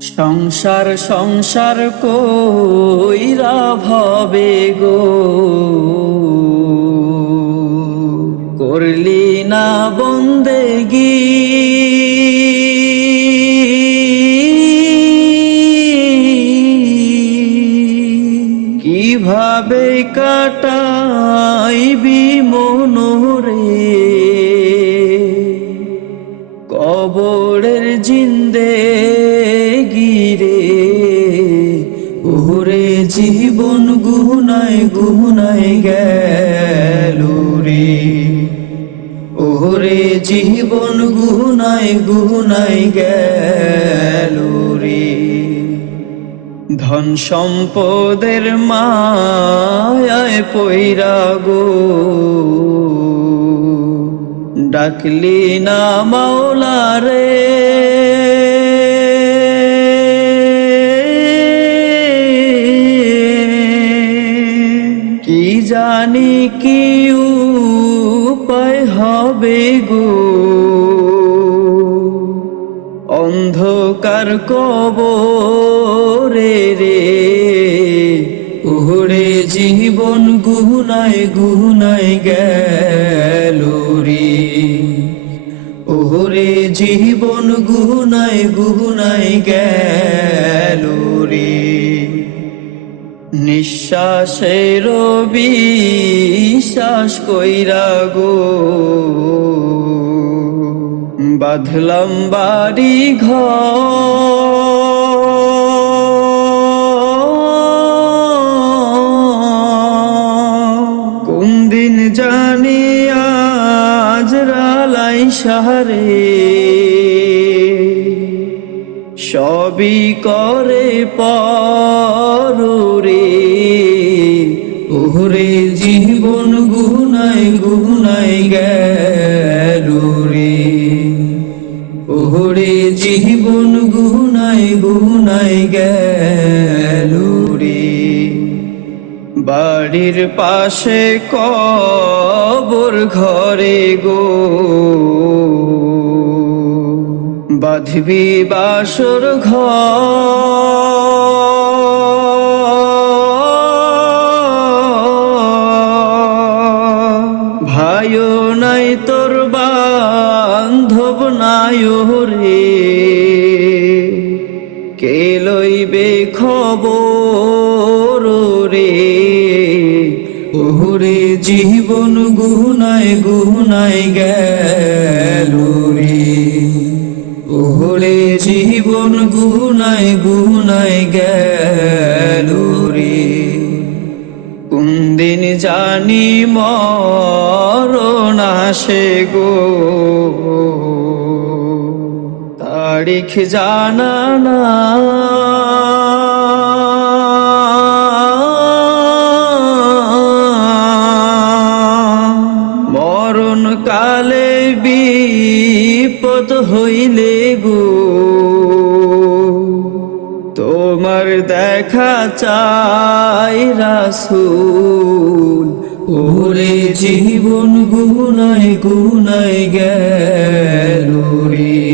সংসার সংসার কইরা ভবে গো, করলি না বন্দেগি। কিভাবে কাটাইবি মনোরে কবরের জিন্দেগি রে। ওরে জীবন গুনায় গুনায় গেল রে, ওরে জীবন গুনায় গুনায় গেল রে। ধন সম্পদের মায়ায় পইরা গো, ডাকলি না মাওলা রে। কি জানি কি উপায় হবে গো, অন্ধকার কবরে রে। ওরে জীবন গুনায় গুনায় গেল রে, ওরে জীবন গুনায় গুনায় গেল রে। নিঃশ্বাসের বিশ্বাস কইরা গো, বাঁধলাম বাড়ি ঘর। কোন দিন জানি আজরাল আইসারে, সবই করে পরে। ওরে জীবন গুনায় গুনায় গেল রে, ওরে জীবন গুনায় গুনায় গেল রে। বাড়ির পাশে কবর ঘরে গো, বাঁধবি বাসর ঘর। ভাইও নাই তোর বান্ধব নাই রে, কে লইবে খবর রে। ওরে জীবন গুনায় গুনায় গেল রে, ওরে জীবন গুনায় গুনায় গেল রে। কোন দিন জানি মরণ আসে গো, তারিখ জানা না। মরণ কালে বিপদ হইলে গো, তোমার দেখা চাই রাসূল। ওরে জীবন গুনায় গুনায় গেল রে,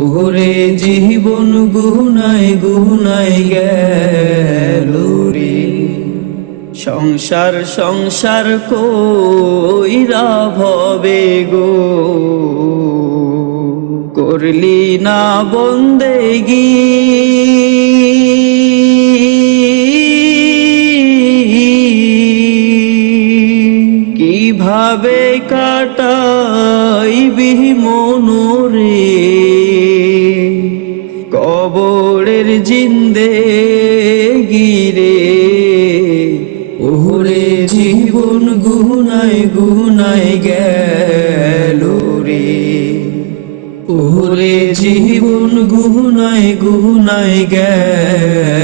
ওরে জীবন গুনায় গুনায় গেল রে। সংসার সংসার কইরা ভবে গো, করলি না বন্দেগি। কিভাবে কাটাইবি মনোরে কবরের জিন্দেগি রে। ওরে জীবন গুনায় গুনায় গেল রে, ওরে জীবন গুনায় গুনায় গেল